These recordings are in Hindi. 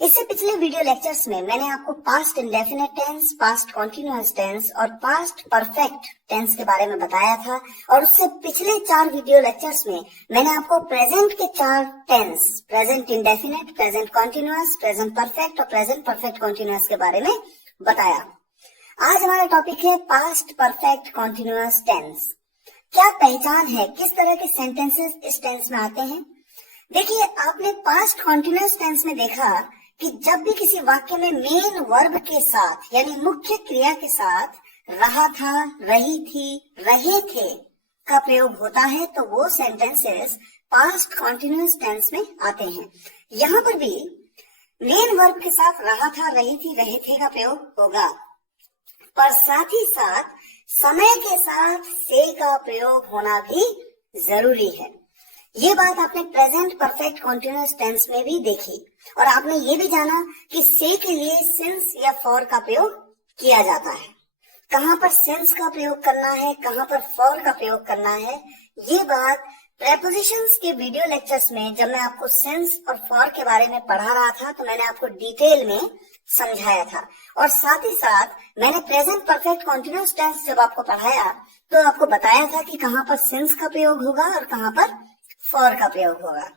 इससे पिछले वीडियो लेक्चर्स में मैंने आपको past indefinite tense, past continuous tense और पास्ट परफेक्ट टेंस के बारे में बताया था। और उससे पिछले 4 वीडियो लेक्चर्स में मैंने आपको प्रेजेंट के 4 tense, present indefinite, present continuous, present perfect और प्रेजेंट परफेक्ट कॉन्टिन्यूअस के बारे में बताया। आज हमारा टॉपिक है पास्ट परफेक्ट कॉन्टिन्यूअस टेंस। क्या पहचान है, किस तरह के सेंटेंसेस इस टेंस में आते हैं? देखिए, आपने पास्ट कॉन्टिन्यूअस टेंस में देखा कि जब भी किसी वाक्य में मेन वर्ब के साथ यानी मुख्य क्रिया के साथ रहा था, रही थी, रहे थे का प्रयोग होता है तो वो सेंटेंसेस पास्ट कॉन्टिन्यूअस टेंस में आते हैं। यहाँ पर भी मेन वर्ब के साथ रहा था, रही थी, रहे थे का प्रयोग होगा, पर साथ ही साथ समय के साथ से का प्रयोग होना भी जरूरी है। ये बात आपने प्रेजेंट परफेक्ट कॉन्टिन्यूअस टेंस में भी देखी और आपने ये भी जाना कि से के लिए सिंस या फॉर का प्रयोग किया जाता है। कहाँ पर सिंस का प्रयोग करना है, कहाँ पर फॉर का प्रयोग करना है, ये बात प्रेपोजिशंस के वीडियो लेक्चर्स में जब मैं आपको सिंस और फॉर के बारे में पढ़ा रहा था तो मैंने आपको डिटेल में समझाया था। और साथ ही साथ मैंने प्रेजेंट परफेक्ट कॉन्टिन्यूअस टेंस जब आपको पढ़ाया तो आपको बताया था कि कहाँ पर सिंस का प्रयोग होगा और कहाँ पर फॉर का प्रयोग होगा।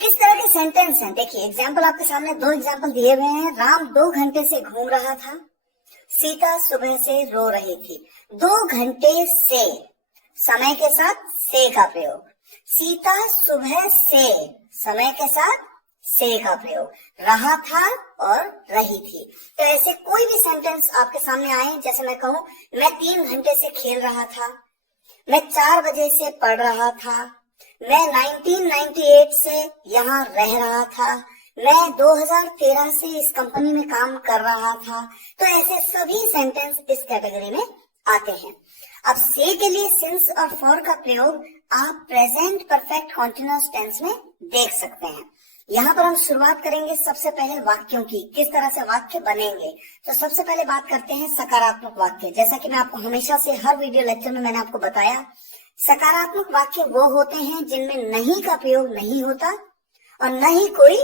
किस तरह के सेंटेंस हैं? देखिए, एग्जाम्पल आपके सामने 2 एग्जाम्पल दिए हुए हैं। राम 2 घंटे से घूम रहा था, सीता सुबह से रो रही थी। 2 घंटे से, समय के साथ से का प्रयोग। सीता सुबह से, समय के साथ से का प्रयोग। रहा था और रही थी। तो ऐसे कोई भी सेंटेंस आपके सामने आए, जैसे मैं कहूं मैं 3 घंटे से खेल रहा था, मैं 4 बजे से पढ़ रहा था, मैं 1998 से यहाँ रह रहा था, मैं 2013 से इस कंपनी में काम कर रहा था। तो ऐसे सभी सेंटेंस इस कैटेगरी में आते हैं। अब से के लिए सिंस और फॉर का प्रयोग आप प्रेजेंट परफेक्ट कॉन्टिन्यूअस टेंस में देख सकते हैं। यहाँ पर हम शुरुआत करेंगे सबसे पहले वाक्यों की, किस तरह से वाक्य बनेंगे। तो सबसे पहले बात करते हैं सकारात्मक वाक्य। जैसा कि मैं आपको हमेशा से हर वीडियो लेक्चर में मैंने आपको बताया, सकारात्मक वाक्य वो होते हैं जिनमें नहीं का प्रयोग नहीं होता और न ही कोई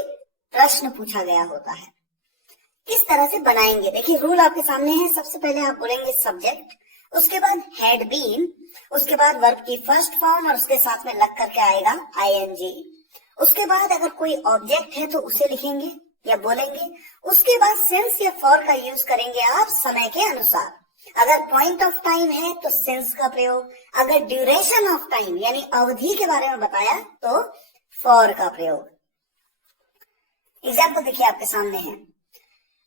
प्रश्न पूछा गया होता है। किस तरह से बनाएंगे? देखिए, रूल आपके सामने है। सबसे पहले आप बोलेंगे सब्जेक्ट, उसके बाद हैड बीन, उसके बाद वर्ब की फर्स्ट फॉर्म और उसके साथ में लग करके आएगा आईएनजी। उसके बाद अगर कोई ऑब्जेक्ट है तो उसे लिखेंगे या बोलेंगे। उसके बाद सिंस या फॉर का यूज करेंगे आप समय के अनुसार। अगर पॉइंट ऑफ टाइम है तो सिंस का प्रयोग, अगर ड्यूरेशन ऑफ टाइम यानी अवधि के बारे में बताया तो फॉर का प्रयोग। एग्जाम्पल देखिए आपके सामने है।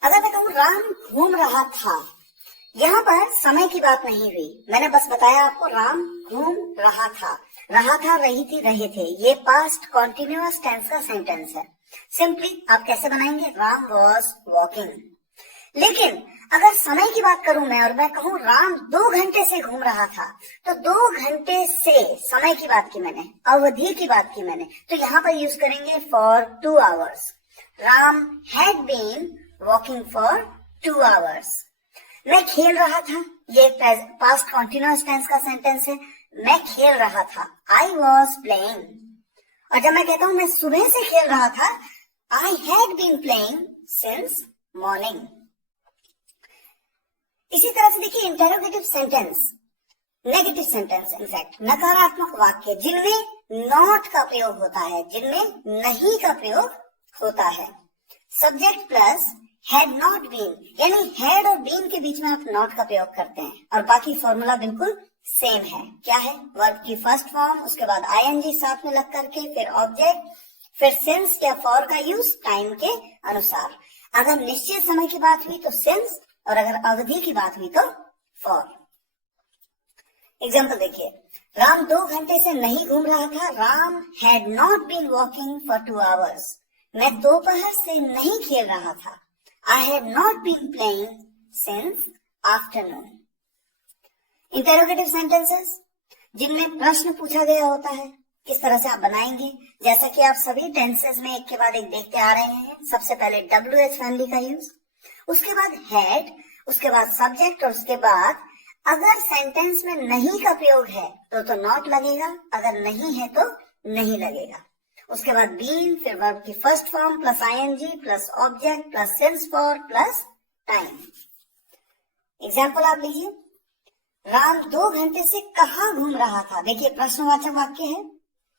अगर मैं कहूं राम घूम रहा था, यहाँ पर समय की बात नहीं हुई, मैंने बस बताया आपको राम घूम रहा था, रही थी, रहे थे। ये पास्ट कॉन्टिन्यूअस टेंस का सेंटेंस है। सिंपली आप कैसे बनाएंगे? Ram was walking. लेकिन अगर समय की बात करूं मैं और मैं कहूं राम 2 घंटे से घूम रहा था, तो 2 घंटे से समय की बात की मैंने, अवधि की बात की मैंने, तो यहाँ पर यूज करेंगे for 2 hours. Ram had been walking for 2 hours. मैं खेल रहा था, ये पास्ट कॉन्टिन्यूअस टेंस का सेंटेंस है। मैं खेल रहा था, आई वॉज प्लेइंग। और जब मैं कहता हूं मैं सुबह से खेल रहा था, I had been playing since morning. इसी तरह से देखिए interrogative sentence, negative sentence, in fact नकारात्मक वाक्य जिनमें नॉट का प्रयोग होता है, जिनमें नहीं का प्रयोग होता है। Subject plus had not been, यानी हैड और बीन के बीच में आप नॉट का प्रयोग करते हैं और बाकी फॉर्मूला बिल्कुल सेम है। क्या है? वर्ब की फर्स्ट फॉर्म, उसके बाद आईएनजी साथ में लग करके, फिर ऑब्जेक्ट, फिर सिंस या फॉर का यूज टाइम के अनुसार। अगर निश्चित समय की बात हुई तो सिंस और अगर अवधि की बात हुई तो फॉर। एग्जाम्पल देखिए, राम 2 घंटे से नहीं घूम रहा था, Ram had not been walking for 2 hours. मैं दोपहर से नहीं खेल रहा था, I had not been playing since afternoon. Interrogative sentences जिनमें प्रश्न पूछा गया होता है, किस तरह से आप बनाएंगे? जैसा कि आप सभी टेंसेस में एक के बाद एक देखते आ रहे हैं। सबसे पहले WH फैमिली का यूज, उसके बाद हैड, उसके बाद सब्जेक्ट और उसके बाद अगर सेंटेंस में नहीं का प्रयोग है तो नॉट लगेगा, अगर नहीं है तो नहीं लगेगा। उसके बाद बीन, फिर वर्ब की first form plus ING plus object plus since for plus time. Example आप लीजिए, राम 2 घंटे से कहाँ घूम रहा था। देखिए प्रश्नवाचक वाक्य है,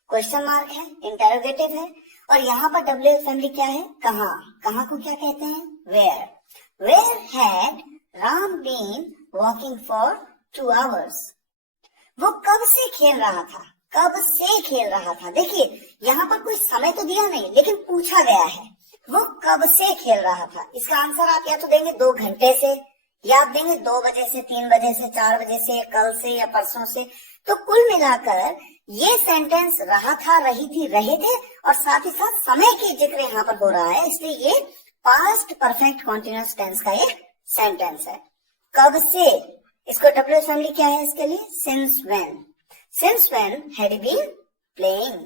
क्वेश्चन मार्क है, इंटेरोगेटिव है, और यहाँ पर WH फैमिली क्या है, कहाँ। कहाँ को क्या कहते हैं, where. Where had Ram been walking for 2 hours। वो कब से खेल रहा था, कब से खेल रहा था। देखिए यहाँ पर कोई समय तो दिया नहीं, लेकिन पूछा गया है वो कब से खेल रहा था। इसका आंसर आप या तो देंगे 2 घंटे से, या आप देंगे 2 बजे से, 3 बजे से, 4 बजे से, कल से या परसों से। तो कुल मिलाकर ये सेंटेंस रहा था, रही थी, रहे थे, और साथ ही साथ समय की जिक्र यहाँ पर हो रहा है, इसलिए ये पास्ट परफेक्ट कॉन्टिन्यूअस टेंस का एक सेंटेंस है। कब से, इसको WH फैमिली क्या है इसके लिए, since when. Since when had he been playing?